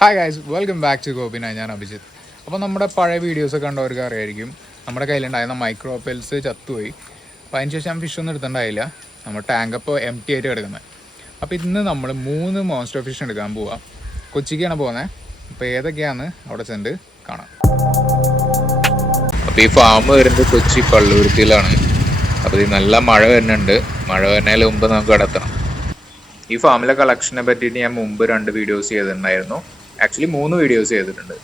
Hi guys, welcome back to Gopina. ഞാൻ അഭിജിത്ത്. അപ്പോൾ നമ്മുടെ പഴയ വീഡിയോസൊക്കെ കണ്ടവർക്ക് അറിയായിരിക്കും, നമ്മുടെ കയ്യിലുണ്ടായിരുന്ന മൈക്രോ പെൽസ് ചത്തുപോയി. അപ്പോൾ അതിന് ശേഷം ഫിഷ് ഒന്നും എടുത്തിട്ടുണ്ടായില്ല. നമ്മുടെ ടാങ്ക് അപ്പോൾ എം ടി ആയിട്ട് കിടക്കുന്നത്. അപ്പോൾ ഇന്ന് നമ്മൾ 3 മോൺസ്റ്റർ ഫിഷ് എടുക്കാൻ പോവാം. കൊച്ചിക്കാണ് പോകുന്നത്. അപ്പോൾ ഏതൊക്കെയാണെന്ന് അവിടെ ചെന്ന് കാണാം. അപ്പോൾ ഈ ഫാം വരുന്നത് കൊച്ചി പള്ളുരുത്തിയിലാണ്. അപ്പോൾ ഇത് നല്ല മഴ വരുന്നുണ്ട്. മഴ വരുന്നതിന് മുമ്പ് നമുക്ക് കടത്തണം. ഈ ഫാമിലെ കളക്ഷനെ പറ്റിയിട്ട് ഞാൻ മുമ്പ് 2 വീഡിയോസ് ചെയ്തിട്ടുണ്ടായിരുന്നു. ആക്ച്വലി 3 വീഡിയോസ് ചെയ്തിട്ടുണ്ട്.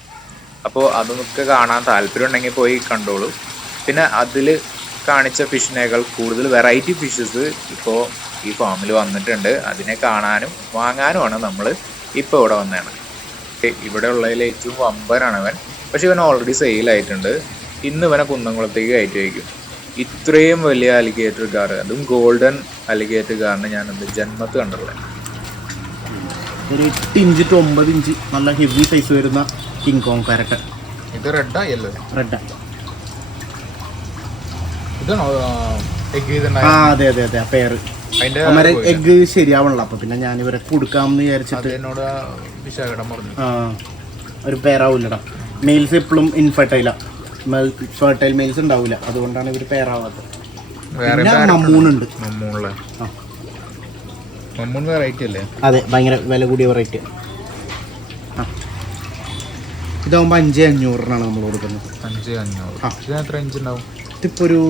അപ്പോൾ അതൊക്കെ കാണാൻ താല്പര്യം ഉണ്ടെങ്കിൽ പോയി കണ്ടോളൂ. പിന്നെ അതിൽ കാണിച്ച ഫിഷിനേക്കാൾ കൂടുതൽ വെറൈറ്റി ഫിഷസ് ഇപ്പോൾ ഈ ഫാമിൽ വന്നിട്ടുണ്ട്. അതിനെ കാണാനും വാങ്ങാനുമാണ് നമ്മൾ ഇപ്പോൾ ഇവിടെ വന്നതാണ്. ഇവിടെ ഉള്ളതിൽ ഏറ്റവും വമ്പനാണ് അവൻ. പക്ഷെ ഇവൻ ഓൾറെഡി സെയിലായിട്ടുണ്ട്. ഇന്ന് ഇവനെ കുന്നംകുളത്തേക്ക് കയറ്റി വയ്ക്കും. ഇത്രയും വലിയ അലിഗേറ്റർ കാർ, അതും ഗോൾഡൻ അലിഗേറ്റർ കാറിന് ഞാൻ എൻ്റെ ജന്മത്ത് കണ്ടുള്ളത്. ഒരു 8 ഇഞ്ച് to 9 ഇഞ്ച് നല്ല ഹെവി സൈസ് വരുന്ന കിങ് കോങ് പാരറ്റ്. ഇത് റെഡാ യെല്ലോ? റെഡാ. ഇതാണോ എഗ്? അതെ അതെ അതെ, ആ പേര് അവരെ എഗ് ശരിയാവണല്ലോ. അപ്പൊ പിന്നെ ഞാൻ ഇവരെ കൊടുക്കാമെന്ന് വിചാരിച്ചിട്ട് എന്നോട് വിശാഖടം പറഞ്ഞു ഒരു പേരാവൂലടാ. മെയിൽസ് എപ്പോഴും ഇൻഫെർട്ടൈലാ, ഫെർട്ടൈൽ മെയിൽസ് ഉണ്ടാവില്ല. അതുകൊണ്ടാണ് ഇവർ പേരാവാത്തത്. മമ്മൂണുണ്ട്. അതെ, ഭയങ്കര വില കൂടിയ വെറൈറ്റി. ഇതാകുമ്പോൾ 5,500 നമ്മൾ കൊടുക്കുന്നത്. 5,500. ഇതിപ്പോ ഒരു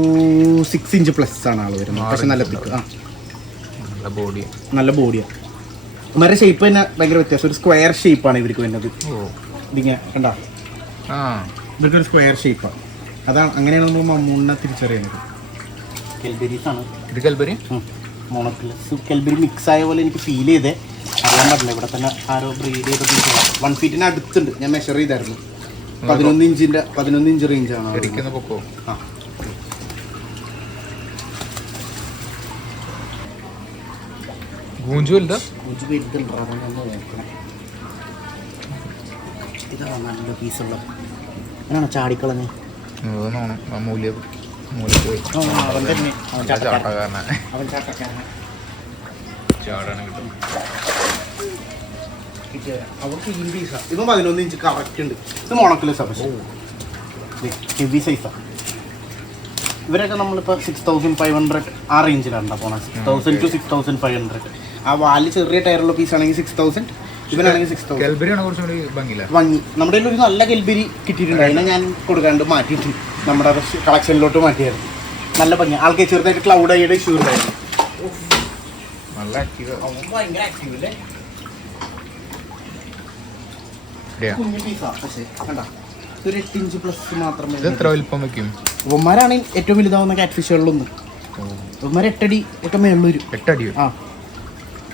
6 ഇഞ്ച് പ്ലസ് ആണ് ആള് വരുന്നത്. പക്ഷെ നല്ല തിക്ക്, നല്ല ബോഡിയാണ്. ഇവരുടെ ഷേപ്പ് തന്നെ ഭയങ്കര വ്യത്യാസം. ഒരു സ്ക്വയർ ഷേപ്പാണ് ഇവർക്ക് വരുന്നത്. ഇതിങ്ങനെ കണ്ടാ, ഇവർക്ക് ഒരു സ്ക്വയർ ഷേപ്പാണ്. അതാണ്, അങ്ങനെയാണ് നമ്മൾ മമ്മൂണിനെ തിരിച്ചറിയുന്നത്. കെൽബെരീസ് ആണ് ഇത്. കെൽബെറി മോണോക്ലസ് കെൽബെറി മിക്സ് ആയ പോലെ എനിക്ക് ഫീൽ ചെയ്തേ. അറിയാൻ പറ്റില്ല. ഇവിടെ തന്നെ ആരോ ബ്രീഡ് ചെയ്ത 1 ഫീറ്റിന് അടുത്തുണ്ട്. ഞാൻ മെഷർ ചെയ്തായിരുന്നു. 11 ഇഞ്ച് റേഞ്ചാണ്. ഇതാണ് നല്ല പീസുള്ള. അങ്ങനെയാണോ ചാടിക്കളഞ്ഞ്? അവർക്ക് ഈ പീസാ. ഇത് 11 ഇഞ്ച് കറക്റ്റ് ഉണ്ട്. ഇത് മോണോക്കുലസാ, പക്ഷേ ഹെവി സൈസാണ്. ഇവരൊക്കെ നമ്മളിപ്പോൾ 6,500 ആ റേഞ്ചിലാണ് പോണത്. 6,000 to 6,500. ആ വാല് ചെറിയ ടയറുള്ള പീസാണെങ്കിൽ 6,000. ഇവനാണെങ്കിൽ 6,000 ഭംഗി. നമ്മുടെ ഒരു നല്ല കെൽബെരി കിട്ടിയിട്ടുണ്ട്. അതിനെ ഞാൻ കൊടുക്കാണ്ട് മാറ്റിയിട്ട് നമ്മുടെ കളക്ഷനിലോട്ട് മാറ്റിയായിരുന്നു. നല്ല ഭംഗി. ആൾക്ക് ചെറുതായിട്ട് ക്ലൗഡ് ആയിട്ട് ഇഷ്യൂ ഉണ്ടായിരുന്നു. ഭയങ്കര ആക്റ്റീവ് അല്ലേ. കുഞ്ഞു പീസാ, പക്ഷേ കണ്ടാ ഒരു 8 ഇഞ്ച് പ്ലസ് മാത്രമേ. ഇവന്മാരാണ് ഏറ്റവും വലുതാവുന്ന ക്യാറ്റ് ഫിഷുകളിലൊന്നും. ഇവന്മാർ 8 അടി ഒക്കെ മേളിൽ വരും. 8 അടി. ആ,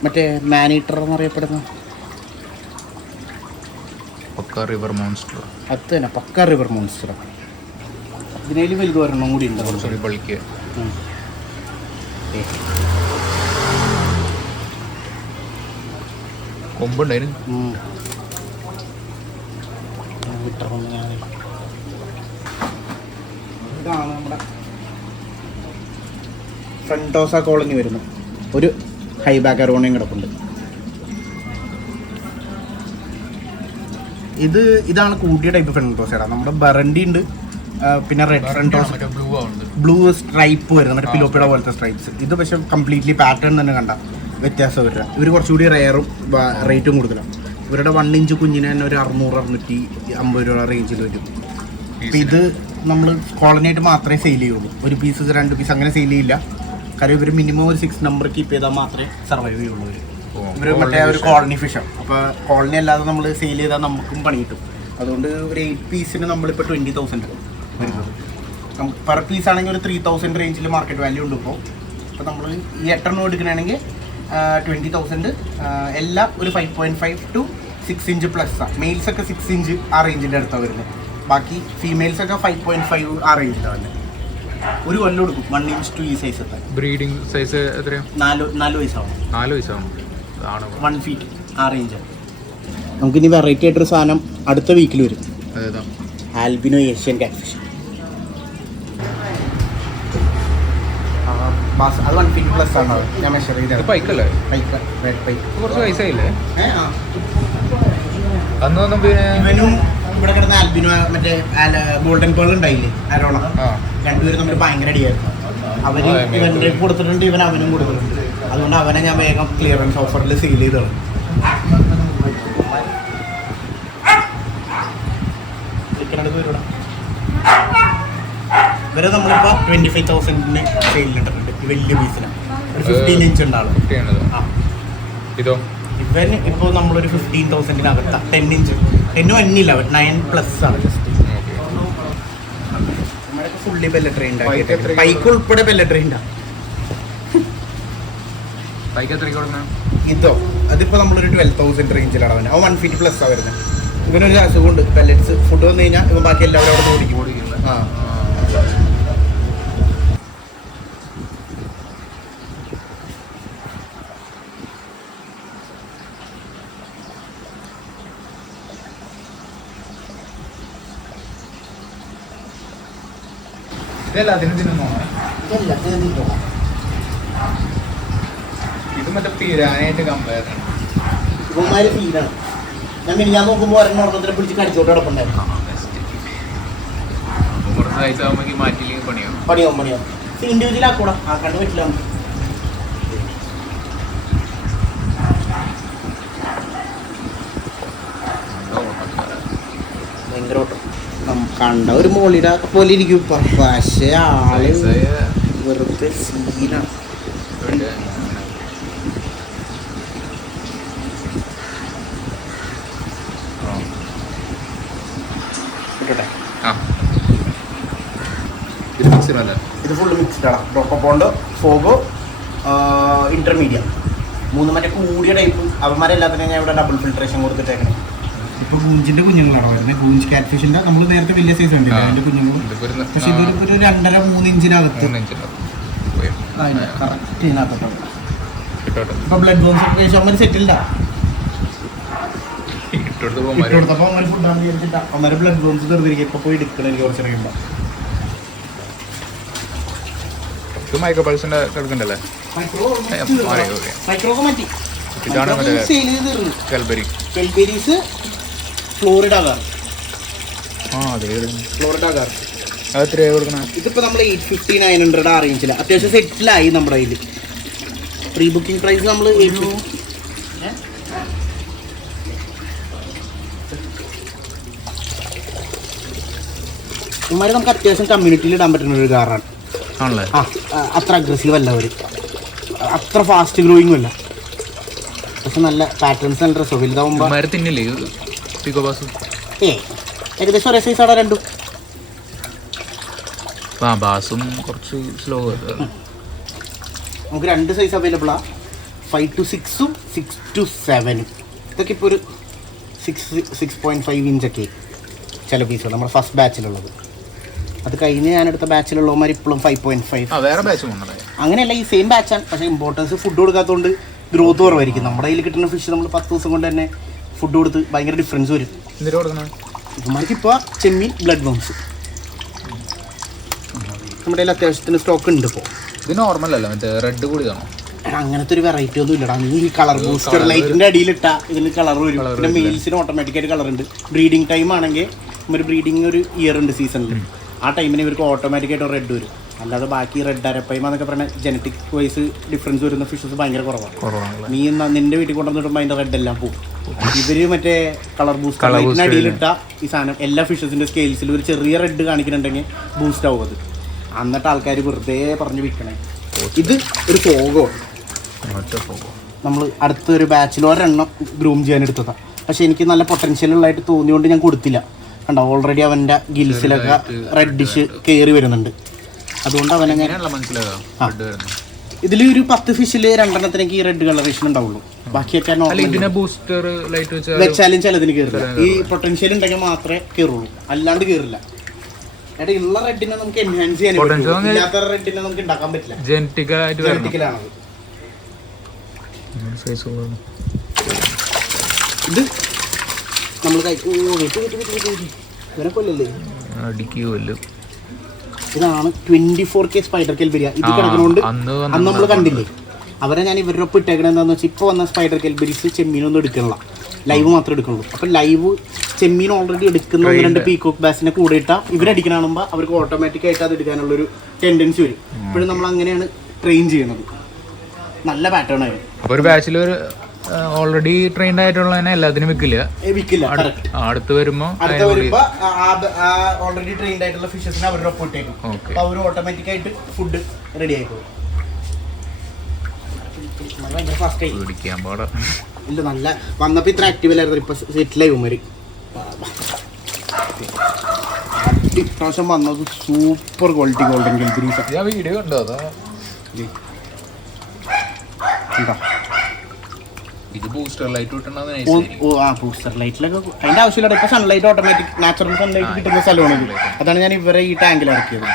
മറ്റേ മാനീറ്റർ എന്നറിയപ്പെടുന്ന റിവർ മോൺസ്റ്റർ. അത് തന്നെ, പക്ക റിവർ മോൺസ്റ്റർ. ഇതിനേലും വലുത് ഒരെണ്ണം കൂടി ഉണ്ട്. ഇതാണ് നമ്മുടെ ഫ്രണ്ടോസ കോളനി വരുന്നത്. ഒരു ഹൈ ബാക്ക് അറോണയും കിടപ്പുണ്ട്. ഇതാണ് കൂടിയ ടൈപ്പ് ഫ്രണ്ടോസയുടെ. നമ്മുടെ ബറണ്ടി ഉണ്ട്, പിന്നെ റെഡ് ഫ്രണ്ടോസ്, ബ്ലൂ സ്ട്രൈപ്പ് വരുന്നത്, മറ്റേ പിലോപ്പിയുടെ പോലത്തെ സ്ട്രൈപ്സ്. ഇത് പക്ഷെ കംപ്ലീറ്റ്ലി പാറ്റേൺ തന്നെ കണ്ട വ്യത്യാസം വരിക. ഇവർ കുറച്ചുകൂടി റെയറും റേറ്റും കൂടുതലാണ്. ഇവരുടെ 1 ഇഞ്ച് കുഞ്ഞിന് തന്നെ ഒരു 600-650 രൂപ റേഞ്ചിൽ വരും. അപ്പം ഇത് നമ്മൾ കോളനിയായിട്ട് മാത്രമേ സെയിൽ ചെയ്യുള്ളൂ. ഒരു പീസ് 2 പീസ് അങ്ങനെ സെയിൽ ചെയ്യില്ല. കാര്യം ഇവർ മിനിമം ഒരു 6 നമ്പർ കീപ്പ് ചെയ്താൽ മാത്രമേ സർവൈവ് ചെയ്യുള്ളൂ. ഇവർ മറ്റേ ഒരു കോളനി ഫിഷാണ്. അപ്പോൾ കോളനി അല്ലാതെ നമ്മൾ സെയിൽ ചെയ്താൽ നമുക്കും പണി കിട്ടും. അതുകൊണ്ട് ഒരു 8 പീസിന് നമ്മളിപ്പോൾ 20,000 വരുന്നത്. നമുക്ക് പെർ പീസ് ആണെങ്കിൽ ഒരു 3,000 റേഞ്ചിൽ മാർക്കറ്റ് വാല്യൂ ഉണ്ട് ഇപ്പോൾ. അപ്പോൾ നമ്മൾ ഈ 8 എണ്ണം എടുക്കണമെങ്കിൽ 20,000. എല്ലാം ഒരു 5.5 to 6 ഇഞ്ച് പ്ലസ്സാണ്. മെയിൽസൊക്കെ 6 ഇഞ്ച് ആ റേഞ്ചിൻ്റെ അടുത്താണ് വരുന്നത്. ബാക്കി ഫീമെയിൽസൊക്കെ 5.5 ആ റേഞ്ചിലാണ് വരുന്നത്. ഒരു കൊല്ലം കൊടുക്കും 1 ഇഞ്ച് to ഈ സൈസ് എത്താൻ. ബ്രീഡിംഗ് സൈസ് എത്രയാണ്? 4 വയസ്സാവും. 4 വയസ്സാവും. 1 ഫീറ്റ് ആ റേഞ്ചാണ്. നമുക്കിനി വെറൈറ്റി ആയിട്ടൊരു സാധനം അടുത്ത വീക്കിൽ വരും. Albino Asian catfish. അത് 1 ഫീറ്റ് പ്ലസ് ആണ്. ഞാൻ മെഷർ ചെയ്തത്. പൈക്കല്ലേ? പൈക്ക, റെഡ് പൈക്ക്. കുറച്ച് വയസ്സായില്ലേ? അന്നൊന്നും പിന്നെ ഇവനും ഇവിടെ കിടന്ന ആൽബിനോ മറ്റേ ഗോൾഡൻ പേൾ ഉണ്ടായില്ലേ ആരോണ, രണ്ടുപേരും തമ്മിൽ ഭയങ്കര അടിയായിരുന്നു. അവന് ഇവന്റെ കൊടുത്തിട്ടുണ്ട്, ഇവൻ അവനും കൊടുത്തിട്ടുണ്ട്. അതുകൊണ്ട് അവനെ ഞാൻ വേഗം ക്ലിയറൻസ് ഓഫറിൽ സെയിൽ ചെയ്തോളൂ. ഇവരെ നമ്മളിപ്പോ 25,000 സെയിലിട്ടിട്ടുണ്ട്. വലിയ പീസിലാണ്, ഒരു 15 ഇഞ്ച് ഉണ്ടാവും. ഇതോ ഇവൻ ഇപ്പോൾ നമ്മളൊരു 15,000 10 ഇഞ്ച് 10 വന്നില്ല, 9+ ആണ് ജസ്റ്റ്. നമ്മളൊക്കെ ഫുള്ളി പെല്ലട്രി ഉണ്ടാക്കി, ബൈക്ക് ഉൾപ്പെടെ പെല്ലട്രി ഉണ്ടാവും. ഇതോ അതിപ്പോ നമ്മളൊരു 12,000 റേഞ്ചിലാണ് അവൻ. 1 feet പ്ലസ് ആ വരുന്നത്. ഇവനൊരു അസുഖമുണ്ട്, പെല്ലറ്റ്സ് ഫുഡ് വന്നു കഴിഞ്ഞാൽ ഇവൻ ബാക്കി എല്ലാവരും അവിടെ ഓടിക്കും. ആ ഇത് മറ്റേ പിരാനായിട്ട് കമ്പയർ ഇവന്മാര് ഫീലാണ്. ഞാൻ നോക്കുമ്പോൾ ഒരെണ്ണം ഓർമ്മത്തിനെ പിടിച്ച് കടിച്ചോട്ട് കിടപ്പുണ്ടായിരുന്നു. പണിയാവും ഇൻഡിവിജ്വൽ ആക്കൂടാ, ആക്കാണ്ട് പറ്റില്ല. ഭയങ്കര ഓട്ടം കണ്ട ഒരു മോളിയുടെ പോലെ ഇരിക്കും. പക്ഷേ ആള് വെറുതെ സീനാണ്. ഇത് ഫുള്ള് മിക്സ്ഡ് ആണ്. ഡോക്കോപോണ്ട്, ഫോഗോ, ഇന്റർമീഡിയ, 3 മറ്റേ കൂടിയ ടൈപ്പ്. അവന്മാരെല്ലാത്തിനും ഞാൻ ഇവിടെ ഡബിൾ ഫിൽട്രേഷൻ കൊടുത്തിട്ടേക്കണേ. ഇപ്പോൾ ഗൂഞ്ചിന്റെ കുഞ്ഞുങ്ങളാണ് വരുന്നത്. ഗൂഞ്ച് കാറ്റ് ഫിഷിന്റെ നമ്മൾ നേരത്തെ വലിയ സൈസ് ഉണ്ട് അതിന്റെ കുഞ്ഞുങ്ങളും. പക്ഷെ ഇതൊരു 2.5-3 ഇഞ്ചിനകത്ത് കറക്റ്റ് ഇതിനകത്തോട്ട്. ഇപ്പൊ ബ്ലഡ് ബോൺസ് ഒക്കെ അമ്മ സെറ്റിൽഡാ ഇട്ടുകൊടുത്തപ്പോ അമ്മ ഫുഡാണ് വിചാരിച്ചിട്ടാ. അമ്മ ബ്ലഡ് ബോൺസ് തീർന്നിരിക്കും. ഇപ്പൊ പോയി എടുക്കണം എനിക്ക് കുറച്ചറിയുമ്പോ. മൈക്രോക്ക് മാറ്റി കെൽബെരീസ് ഫ്ലോറിഡ കാർ. ഇതിപ്പോ നമ്മൾ 850-900 ആ റേഞ്ചില. അത്യാവശ്യം സെറ്റിലായി നമ്മുടെ കയ്യിൽ. പ്രീ ബുക്കിംഗ് പ്രൈസ് നമ്മൾ ഇവന്മാര് നമുക്ക് അത്യാവശ്യം കമ്മ്യൂണിറ്റിയിൽ ഇടാൻ പറ്റുന്ന ഒരു കാറാണ്. അത്ര അഗ്രസീവ് അല്ല അവർ, അത്ര ഫാസ്റ്റ് ഗ്രോയിങ്ങും അല്ല. പക്ഷെ നല്ല പാറ്റേൺസ് നല്ല രസം. വലുതാവുമ്പോൾ ഏകദേശം ഒരേ സൈസാണ് രണ്ടും. നമുക്ക് 2 സൈസ് അവൈലബിളാ. 5 to 6ഉം 6 to 7ഉം. ഇതൊക്കെ ഇപ്പോൾ ഒരു 6.5 ഇഞ്ചൊക്കെ ചില പീസുകൾ നമ്മുടെ ഫസ്റ്റ് ബാച്ചിലുള്ളത്. അത് കഴിഞ്ഞ് ഞാനെടുത്ത ബാച്ചിലുള്ളവന്മാർ ഇപ്പോഴും 5.5. അങ്ങനെയല്ല, ഈ സെയിം ബാച്ചാണ്. പക്ഷേ ഇമ്പോർട്ടൻസ് ഫുഡ് കൊടുക്കാത്തതുകൊണ്ട് ഗ്രോത്ത് കുറവായിരിക്കും. നമ്മുടെ കയ്യിൽ കിട്ടുന്ന ഫിഷ് നമ്മൾ 10 ദിവസം കൊണ്ട് തന്നെ ഫുഡ് കൊടുത്ത് ഭയങ്കര ഡിഫറൻസ് വരും. ഇവന്മാർക്ക് ഇപ്പോൾ ചെമ്മീൻ, ബ്ലഡ് ബോൺസ് നമ്മുടെ കയ്യിൽ അത്യാവശ്യത്തിന് സ്റ്റോക്ക് ഉണ്ട്. ഇപ്പോൾ ഇത് നോർമൽ അല്ല, മറ്റേ റെഡ് കൂടിയാണോ? അങ്ങനത്തെ ഒരു വെറൈറ്റി ഒന്നും ഇല്ലടാ. നീ ഈ കളർ ബൂസ്റ്റർ ലൈറ്റിൻ്റെ അടിയിലിട്ടാ ഇതിന് കളർ വരും. പിന്നെ മെയിൽസിന് ഓട്ടോമാറ്റിക്കായിട്ട് കളർ ഉണ്ട്. ബ്രീഡിങ് ടൈം ആണെങ്കിൽ ഒരു ബ്രീഡിങ് ഒരു ഇയർ ഉണ്ട് സീസണിൽ. ആ ടൈമിന് ഇവർക്ക് ഓട്ടോമാറ്റിക്കായിട്ട് റെഡ് വരും. അല്ലാതെ ബാക്കി റെഡ് അരപ്പൈമ എന്നൊക്കെ പറഞ്ഞാൽ ജനറ്റിക് വൈസ് ഡിഫറൻസ് വരുന്ന ഫിഷസ് ഭയങ്കര കുറവാണ്. നീ നിന്റെ വീട്ടിൽ കൊണ്ടുവന്നിടുമ്പോൾ അതിൻ്റെ റെഡ് എല്ലാം പോകും. ഇവര് മറ്റേ കളർ ബൂസ്റ്റർ ലൈറ്റിന് അടിയിലിട്ട ഈ സാധനം എല്ലാ ഫിഷസിൻ്റെ സ്കെയിൽസിലും ഒരു ചെറിയ റെഡ് കാണിക്കുന്നുണ്ടെങ്കിൽ ബൂസ്റ്റ് ആവും അത്. എന്നിട്ട് ആൾക്കാർ വെറുതെ പറഞ്ഞ് വിൽക്കണേ. ഇത് ഒരു ഫോഗോ. നമ്മൾ അടുത്തൊരു ബാച്ചിൽ ഒരെണ്ണം ഗ്രൂം ചെയ്യാൻ എടുത്തതാണ്. പക്ഷെ എനിക്ക് നല്ല പൊട്ടൻഷ്യലുള്ളതായിട്ട് തോന്നിയോണ്ട് ഞാൻ കൊടുത്തില്ല. കണ്ടോ, ഓൾറെഡി അവൻ്റെ ഗിൽസിലൊക്കെ റെഡിഷ് കയറി വരുന്നുണ്ട്. അതുകൊണ്ട് അവനെ ഞാൻ ഇതിൽ ഒരു 10 ഫിഷിൽ 2 ഈ റെഡ് കളറേഷൻ ഉണ്ടാവുള്ളൂ. ബാക്കിയൊക്കെ വെച്ചാലും ചിലതിന് കയറില്ല. ഈ പൊട്ടൻഷ്യൽ ഉണ്ടെങ്കിൽ മാത്രമേ കയറുള്ളൂ, അല്ലാണ്ട് കയറില്ല. എടാ, ഉള്ള റെഡിനെ നമുക്ക് എൻഹാൻസ് ചെയ്യാൻ പറ്റും, ഇല്ലാത്ത റെഡിനെ നമുക്ക് ഉണ്ടാക്കാൻ പറ്റില്ല. ജനറ്റിക്കലാണത്. ഇത് നമ്മൾ ഇവരെ കൊല്ലല്ലേ, ഇതാണ് 24K സ്പൈഡർ കെൽബെരിയ. ഇത് കിടക്കുന്നതുകൊണ്ട് അന്ന് നമ്മൾ കണ്ടില്ലേ അവരെ. ഞാൻ ഇവരുടെ ഒപ്പം ഇട്ടേക്കണ എന്താണെന്ന് വെച്ചാൽ ഇപ്പോൾ വന്ന സ്പൈഡർ കെൽബെരീസ് ചെമ്മീനൊന്നും എടുക്കണില്ല. ലൈവ് മാത്രമേ എടുക്കുള്ളൂ. അപ്പം ലൈവ് ചെമ്മീൻ ഓൾറെഡി എടുക്കുന്ന 1-2 പീകോക്ക് ബാസിനെ കൂടെ ഇട്ടാൽ ഇവരടിക്കണ കാണുമ്പോൾ അവർക്ക് ഓട്ടോമാറ്റിക് ആയിട്ട് അത് എടുക്കാനുള്ളൊരു ടെൻഡൻസി വരും. ഇപ്പോഴും നമ്മൾ അങ്ങനെയാണ് ട്രെയിൻ ചെയ്യുന്നത്. നല്ല പാറ്റേൺ ആയിരുന്നു. അപ്പോൾ ഒരു ബാച്ചിൽ ഒരു ഓൾറെഡി ട്രെയിൻഡ് ആയിട്ടുള്ളതിനെ എല്ലാത്തിനും വിൽക്കില്ല. അടുത്ത് വരുമ്പോൾ ഓൾറെഡി ട്രെയിൻഡ് ആയിട്ടുള്ള ഫിഷസിനെ അവരുടെ ഒപ്പം ഇട്ടേക്കും. അപ്പോൾ അവർ ഓട്ടോമാറ്റിക് ആയിട്ട് ഫുഡ് റെഡി ആയിക്കോളും. പിടിക്കാൻ പാടാ. ഇല്ല, നല്ല വന്നപ്പോൾ ഇത്ര ആക്റ്റീവിലായിരുന്നു. ഇപ്പൊ സെറ്റിലായി ഉമ്മര്. ഇപ്രാവശ്യം വന്നത് സൂപ്പർ ക്വാളിറ്റി ഗോൾഡൻ ഗിൽബിരീസ്. വീഡിയോ കണ്ടോ? അതാ ഇത് ബൂസ്റ്റർ ലൈറ്റ് ബൂസ്റ്റർ ലൈറ്റിലൊക്കെ അതിന്റെ ആവശ്യമില്ല. ഇപ്പൊ സൺലൈറ്റ് ഓട്ടോമാറ്റിക് നാച്ചുറൽ സൺലൈറ്റ് കിട്ടുന്ന സ്ഥലമാണ് ഇത്. അതാണ് ഞാൻ ഇവരെ ഈ ടാങ്കിൽ ഇറക്കിയത്.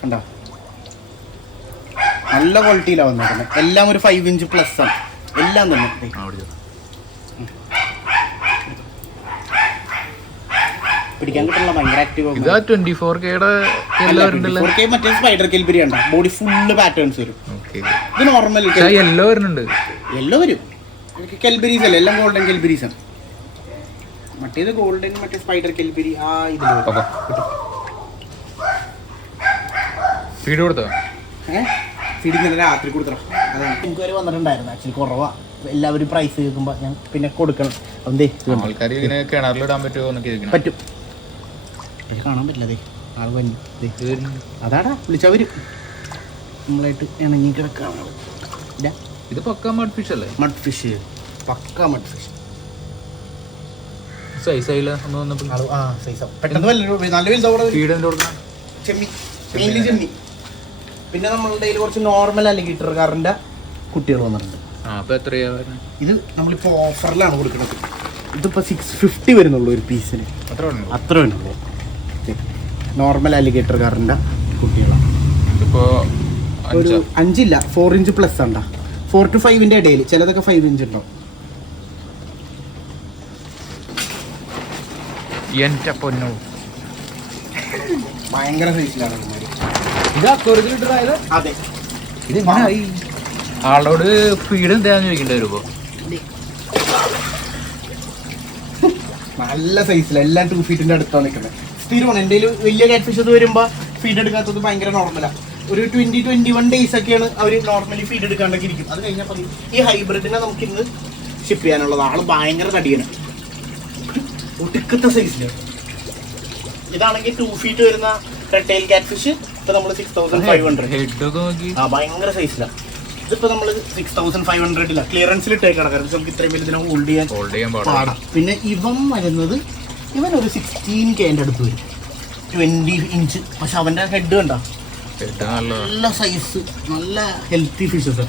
കണ്ടോ, നല്ല ക്വാളിറ്റിയിലാണ് വന്നിരിക്കുന്നത്. എല്ലാം ഒരു 5 ഇഞ്ച് പ്ലസ് ആണ് എല്ലാം തന്നെ. പിടിക്കാൻ കിട്ടുള്ള ഭയങ്കര ആക്റ്റീവ്. 24K മറ്റേ സ്പൈഡർ കെൽബിരി ഉണ്ട്. ബോഡി ഫുള്ള് പാറ്റേൺസ് വരും. ഇത് നോർമൽ യെല്ലോ വരുന്നുണ്ട്. യെല്ലോ വരും. കെൽബിരീസ് അല്ലേ, എല്ലാം ഗോൾഡൻ കെൽബിരീസ് ആണ്. മറ്റേത് ഗോൾഡൻ മറ്റേ സ്പൈഡർ കെൽബിരി ആ ഇതിൽ ഫീഡ് കൊടുത്തോ? ഫീഡ് ഇന്നലെ രാത്രി കൊടുത്തോ. അതാണ് എനിക്ക് വരെ വന്നിട്ടുണ്ടായിരുന്നു. ആക്ച്വലി കുറവാ. എല്ലാവരും പ്രൈസ് കേൾക്കുമ്പോൾ ഞാൻ പിന്നെ കൊടുക്കണം. ആൾക്കാർ ഇങ്ങനെ കിണറിലിടാൻ പറ്റുമോ? പറ്റും. പക്ഷെ കാണാൻ പറ്റില്ല. ആൾ വന്നു അതാടാ വിളിച്ചാൽ വരും. നമ്മളായിട്ട് ഇണങ്ങി കിടക്കാണ്. ഇത് പക്ക മഡ് ഫിഷ് അല്ലേ? മഡ് ഫിഷ്, പക്ക മഡ് ഫിഷ്. സൈസ് ആയില്ല പെട്ടെന്ന് നല്ല വലുതാ. ചെമ്മീൻ ചെമ്മീൻ. പിന്നെ നമ്മളുടെ കയ്യിൽ കുറച്ച് നോർമൽ അലിഗേറ്റർ കാറിന്റെ കുട്ടികൾ വന്നിട്ടുണ്ട്. ഇത് നമ്മളിപ്പോൾ ഓഫറിലാണ് കൊടുക്കുന്നത്. ഇതിപ്പോൾ 650 വരുന്നുള്ളൂ ഒരു പീസിന്. അത്ര വേണുള്ളൂ. നോർമൽ അലിഗേറ്റർ കാറിന്റെ കുട്ടികളാണ്. ഒരു 5 ഇല്ല, 4 ഇഞ്ച് പ്ലസ് ഉണ്ടാ. 4 to 5 ഇടയിൽ ചിലതൊക്കെ 5 ഇഞ്ച് ഉണ്ടാവും. ഭയങ്കര സൈസിലാണ്. അതെ, ആളോട് ഫീഡ് എന്താന്ന് ചോദിക്കേണ്ടി വരുമ്പോ നല്ല സൈസിലാണ്. എല്ലാം 2 ഫീറ്റിന്റെ അടുത്താണ് നിൽക്കുന്നത്. സ്ഥിരമാണ്. എൻ്റെ വലിയ കാറ്റ് ഫിഷ് അത് വരുമ്പോൾ ഫീഡ് എടുക്കാത്തത് ഭയങ്കര നോർമലാണ്. ഒരു 20-21 ഡേയ്സ് ഒക്കെയാണ് അവർ നോർമലി ഫീഡ് എടുക്കാണ്ടൊക്കെ ഇരിക്കും. അത് കഴിഞ്ഞാൽ ഈ ഹൈബ്രിഡിനെ നമുക്ക് ഇന്ന് ഷിപ്പ് ചെയ്യാനുള്ളത്. ആള് ഭയങ്കര തടിയാണ്, ഒടുക്കത്തെ സൈസിലാണ്. ഇതാണെങ്കിൽ 2 ഫീറ്റ് വരുന്ന റെഡ് കാറ്റ് ഫിഷ് ഇപ്പൊ നമ്മൾ 6500. ഭയങ്കര സൈസിലാണ്. ഇതിപ്പോ നമ്മൾ 6500 ക്ലിയറൻസിൽ ഇട്ടേക്ക് കിടക്കാം. നമുക്ക് ഇത്രയും വലുതിനെ ഹോൾഡ് ചെയ്യാൻ പാടാം. പിന്നെ ഇവൻ വരുന്നത് ഒരു 16K അടുത്ത് വരും. 20 ഇഞ്ച്. പക്ഷെ അവന്റെ ഹെഡ് കണ്ടോ, നല്ല സൈസ്, നല്ല ഹെൽത്തി ഫിഷസ്.